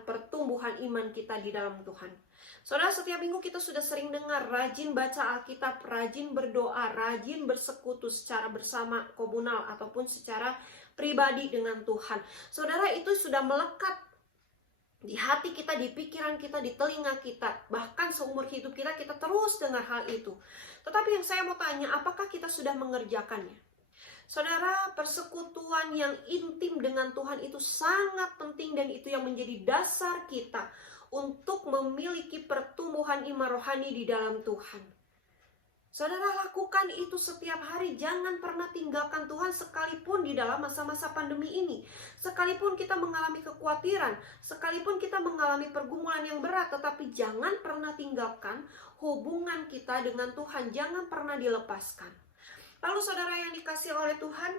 pertumbuhan iman kita di dalam Tuhan. Saudara, setiap minggu kita sudah sering dengar rajin baca Alkitab, rajin berdoa, rajin bersekutu secara bersama komunal ataupun secara pribadi dengan Tuhan. Saudara, itu sudah melekat di hati kita, di pikiran kita, di telinga kita. Bahkan seumur hidup kita terus dengar hal itu. Tetapi yang saya mau tanya, apakah kita sudah mengerjakannya? Saudara, persekutuan yang intim dengan Tuhan itu sangat penting dan itu yang menjadi dasar kita untuk memiliki pertumbuhan iman rohani di dalam Tuhan. Saudara, lakukan itu setiap hari. Jangan pernah tinggalkan Tuhan sekalipun di dalam masa-masa pandemi ini. Sekalipun kita mengalami kekhawatiran, sekalipun kita mengalami pergumulan yang berat, tetapi jangan pernah tinggalkan hubungan kita dengan Tuhan. Jangan pernah dilepaskan. Lalu saudara yang dikasihi oleh Tuhan,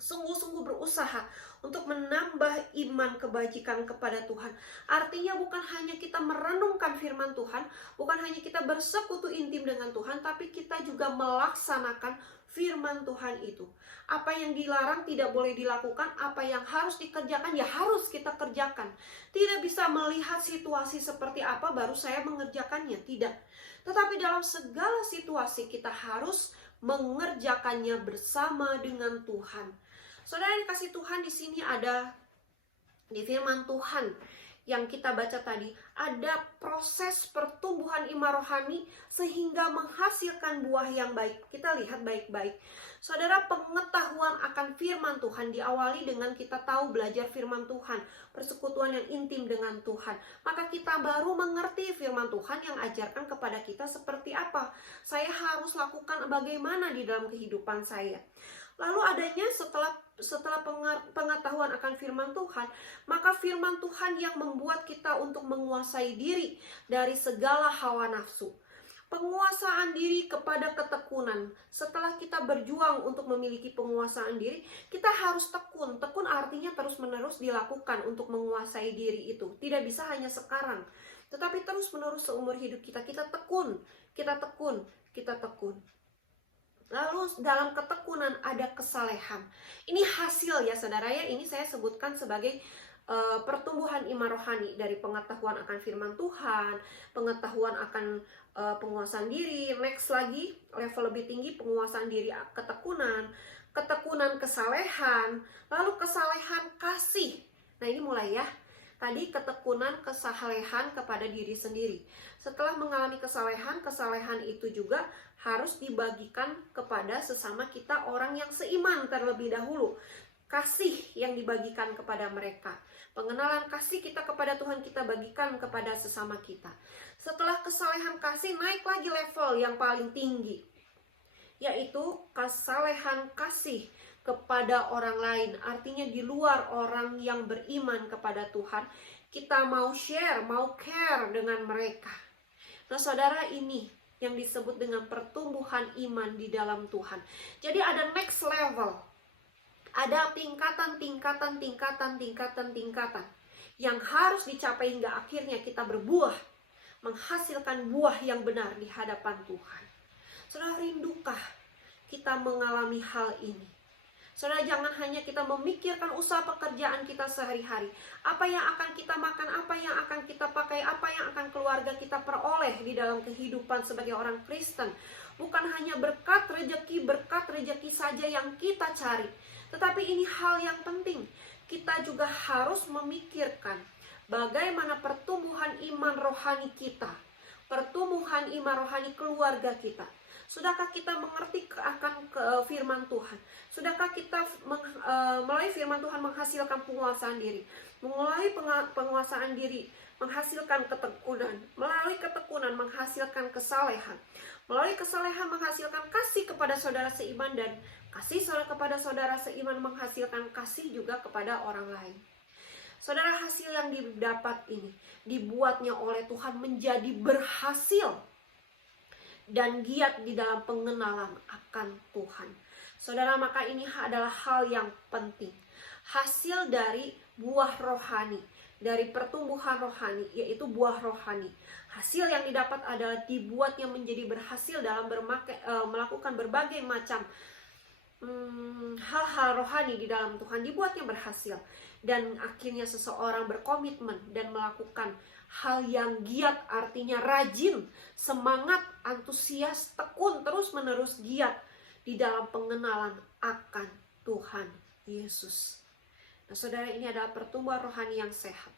sungguh-sungguh berusaha untuk menambah iman kebajikan kepada Tuhan. Artinya bukan hanya kita merenungkan firman Tuhan, bukan hanya kita bersekutu intim dengan Tuhan, tapi kita juga melaksanakan firman Tuhan itu. Apa yang dilarang tidak boleh dilakukan, apa yang harus dikerjakan ya harus kita kerjakan. Tidak bisa melihat situasi seperti apa baru saya mengerjakannya, tidak. Tetapi dalam segala situasi kita harus mengerjakannya bersama dengan Tuhan. Saudara yang kasih Tuhan, di sini ada di firman Tuhan yang kita baca tadi, ada proses pertumbuhan iman rohani sehingga menghasilkan buah yang baik. Kita lihat baik-baik. Saudara, pengetahuan akan firman Tuhan diawali dengan kita tahu belajar firman Tuhan, persekutuan yang intim dengan Tuhan. Maka kita baru mengerti firman Tuhan yang ajarkan kepada kita seperti apa saya harus lakukan, bagaimana di dalam kehidupan saya. Lalu adanya setelah pengetahuan akan firman Tuhan, maka firman Tuhan yang membuat kita untuk menguasai diri dari segala hawa nafsu. Penguasaan diri kepada ketekunan. Setelah kita berjuang untuk memiliki penguasaan diri, kita harus tekun. Tekun artinya terus-menerus dilakukan untuk menguasai diri itu. Tidak bisa hanya sekarang, tetapi terus-menerus seumur hidup kita. Kita tekun, kita tekun, kita tekun. Lalu dalam ketekunan ada kesalehan. Ini hasil ya saudara ya, ini saya sebutkan sebagai pertumbuhan iman rohani dari pengetahuan akan firman Tuhan, pengetahuan akan penguasaan diri, next lagi level lebih tinggi penguasaan diri, ketekunan, ketekunan kesalehan, lalu kesalehan kasih. Nah ini mulai ya. Tadi ketekunan kesalehan kepada diri sendiri. Setelah mengalami kesalehan, kesalehan itu juga harus dibagikan kepada sesama kita, orang yang seiman terlebih dahulu. Kasih yang dibagikan kepada mereka. Pengenalan kasih kita kepada Tuhan kita bagikan kepada sesama kita. Setelah kesalehan kasih, naik lagi level yang paling tinggi, yaitu kesalehan kasih kepada orang lain. Artinya di luar orang yang beriman kepada Tuhan, kita mau share, mau care dengan mereka. Nah saudara, ini yang disebut dengan pertumbuhan iman di dalam Tuhan. Jadi ada next level, ada tingkatan yang harus dicapai hingga akhirnya kita berbuah, menghasilkan buah yang benar di hadapan Tuhan. Saudara, rindukah kita mengalami hal ini? Saudara, jangan hanya kita memikirkan usaha pekerjaan kita sehari-hari. Apa yang akan kita makan, apa yang akan kita pakai, apa yang akan keluarga kita peroleh di dalam kehidupan sebagai orang Kristen. Bukan hanya berkat rejeki saja yang kita cari. Tetapi ini hal yang penting. Kita juga harus memikirkan bagaimana pertumbuhan iman rohani kita, pertumbuhan iman rohani keluarga kita. Sudahkah kita mengerti akan firman Tuhan? Sudahkah kita melalui firman Tuhan menghasilkan penguasaan diri? Melalui penguasaan diri menghasilkan ketekunan. Melalui ketekunan menghasilkan kesalehan. Melalui kesalehan menghasilkan kasih kepada saudara seiman, dan kasih saudara kepada saudara seiman menghasilkan kasih juga kepada orang lain. Saudara, hasil yang didapat ini dibuatnya oleh Tuhan menjadi berhasil dan giat di dalam pengenalan akan Tuhan. Saudara, maka ini adalah hal yang penting. Hasil dari buah rohani, dari pertumbuhan rohani, yaitu buah rohani. Hasil yang didapat adalah dibuatnya menjadi berhasil dalam melakukan berbagai macam hal-hal rohani di dalam Tuhan, dibuatnya berhasil. Dan akhirnya seseorang berkomitmen dan melakukan hal yang giat, artinya rajin, semangat, antusias, tekun, terus-menerus giat di dalam pengenalan akan Tuhan Yesus. Nah saudara, ini adalah pertumbuhan rohani yang sehat.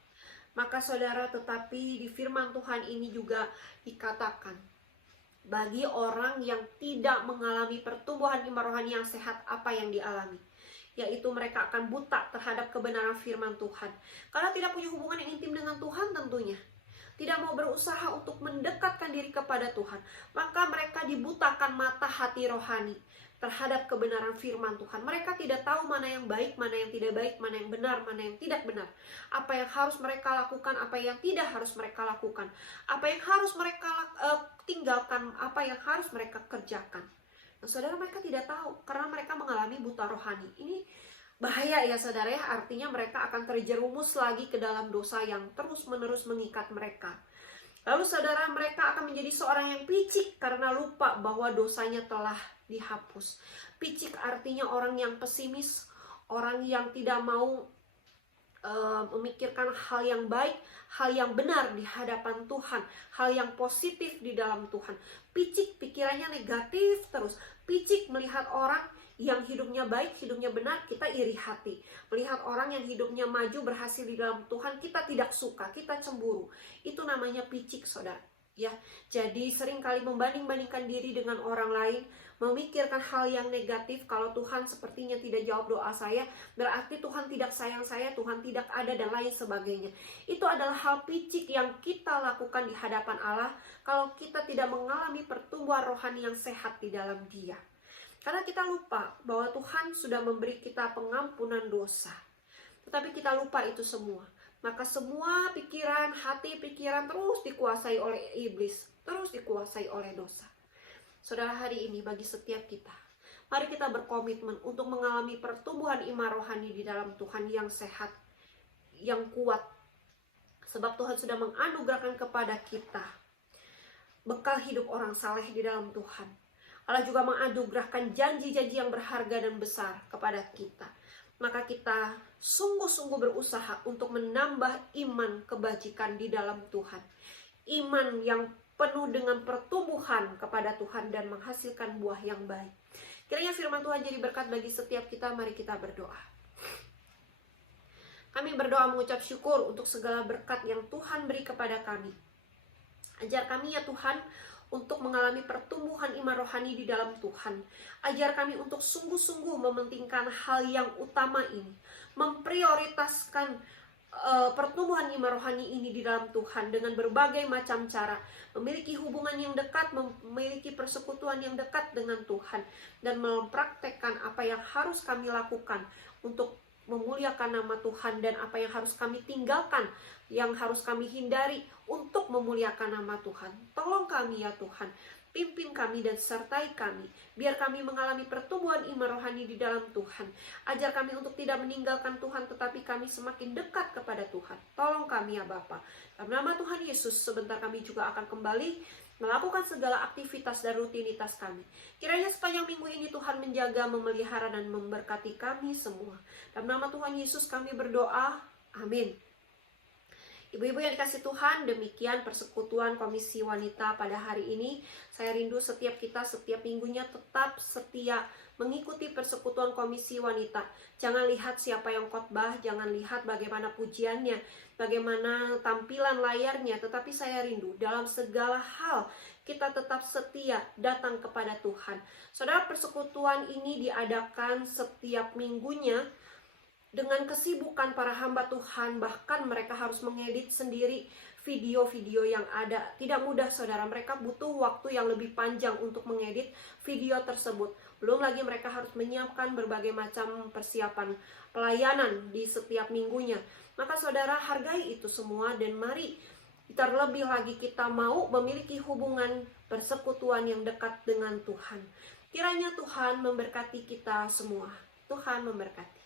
Maka saudara, tetapi di firman Tuhan ini juga dikatakan, bagi orang yang tidak mengalami pertumbuhan iman rohani yang sehat, apa yang dialami? Yaitu mereka akan buta terhadap kebenaran firman Tuhan. Karena tidak punya hubungan yang intim dengan Tuhan tentunya. Tidak mau berusaha untuk mendekatkan diri kepada Tuhan. Maka mereka dibutakan mata hati rohani terhadap kebenaran firman Tuhan. Mereka tidak tahu mana yang baik, mana yang tidak baik, mana yang benar, mana yang tidak benar. Apa yang harus mereka lakukan, apa yang tidak harus mereka lakukan. Apa yang harus mereka tinggalkan, apa yang harus mereka kerjakan. Saudara, mereka tidak tahu karena mereka mengalami buta rohani. Ini bahaya ya saudara ya, artinya mereka akan terjerumus lagi ke dalam dosa yang terus-menerus mengikat mereka. Lalu saudara, mereka akan menjadi seorang yang picik karena lupa bahwa dosanya telah dihapus. Picik artinya orang yang pesimis, orang yang tidak mau memikirkan hal yang baik, hal yang benar di hadapan Tuhan, hal yang positif di dalam Tuhan. Picik, pikirannya negatif terus. Picik melihat orang yang hidupnya baik, hidupnya benar, kita iri hati. Melihat orang yang hidupnya maju, berhasil di dalam Tuhan, kita tidak suka, kita cemburu. Itu namanya picik, saudara. Ya, jadi seringkali membanding-bandingkan diri dengan orang lain, memikirkan hal yang negatif. Kalau Tuhan sepertinya tidak jawab doa saya, berarti Tuhan tidak sayang saya, Tuhan tidak ada, dan lain sebagainya. Itu adalah hal picik yang kita lakukan di hadapan Allah kalau kita tidak mengalami pertumbuhan rohani yang sehat di dalam Dia. Karena kita lupa bahwa Tuhan sudah memberi kita pengampunan dosa. Tetapi kita lupa itu semua. Maka semua pikiran, hati, pikiran terus dikuasai oleh iblis, terus dikuasai oleh dosa. Saudara, hari ini bagi setiap kita, mari kita berkomitmen untuk mengalami pertumbuhan iman rohani di dalam Tuhan yang sehat, yang kuat. Sebab Tuhan sudah menganugerahkan kepada kita bekal hidup orang saleh di dalam Tuhan. Allah juga menganugerahkan janji-janji yang berharga dan besar kepada kita. Maka kita sungguh-sungguh berusaha untuk menambah iman kebajikan di dalam Tuhan. Iman yang penuh dengan pertumbuhan kepada Tuhan dan menghasilkan buah yang baik. Kiranya firman Tuhan jadi berkat bagi setiap kita. Mari kita berdoa. Kami berdoa mengucap syukur untuk segala berkat yang Tuhan beri kepada kami. Ajar kami ya Tuhan untuk mengalami pertumbuhan iman rohani di dalam Tuhan. Ajar kami untuk sungguh-sungguh mementingkan hal yang utama ini. Memprioritaskan pertumbuhan iman rohani ini di dalam Tuhan dengan berbagai macam cara. Memiliki hubungan yang dekat, memiliki persekutuan yang dekat dengan Tuhan. Dan mempraktekkan apa yang harus kami lakukan untuk memuliakan nama Tuhan, dan apa yang harus kami tinggalkan, yang harus kami hindari untuk memuliakan nama Tuhan. Tolong kami ya Tuhan, pimpin kami dan sertai kami, biar kami mengalami pertumbuhan iman rohani di dalam Tuhan. Ajar kami untuk tidak meninggalkan Tuhan, tetapi kami semakin dekat kepada Tuhan. Tolong kami ya Bapa. Dalam nama Tuhan Yesus, sebentar kami juga akan kembali melakukan segala aktivitas dan rutinitas kami. Kiranya sepanjang minggu ini Tuhan menjaga, memelihara, dan memberkati kami semua. Dalam nama Tuhan Yesus kami berdoa. Amin. Ibu-ibu yang dikasih Tuhan, demikian persekutuan Komisi Wanita pada hari ini. Saya rindu setiap kita setiap minggunya tetap setia mengikuti persekutuan Komisi Wanita. Jangan lihat siapa yang khotbah, jangan lihat bagaimana pujiannya, bagaimana tampilan layarnya, tetapi saya rindu dalam segala hal kita tetap setia datang kepada Tuhan. Saudara, persekutuan ini diadakan setiap minggunya dengan kesibukan para hamba Tuhan, bahkan mereka harus mengedit sendiri video-video yang ada. Tidak mudah saudara, mereka butuh waktu yang lebih panjang untuk mengedit video tersebut. Belum lagi mereka harus menyiapkan berbagai macam persiapan pelayanan di setiap minggunya. Maka saudara, hargai itu semua dan mari terlebih lagi kita mau memiliki hubungan persekutuan yang dekat dengan Tuhan. Kiranya Tuhan memberkati kita semua. Tuhan memberkati.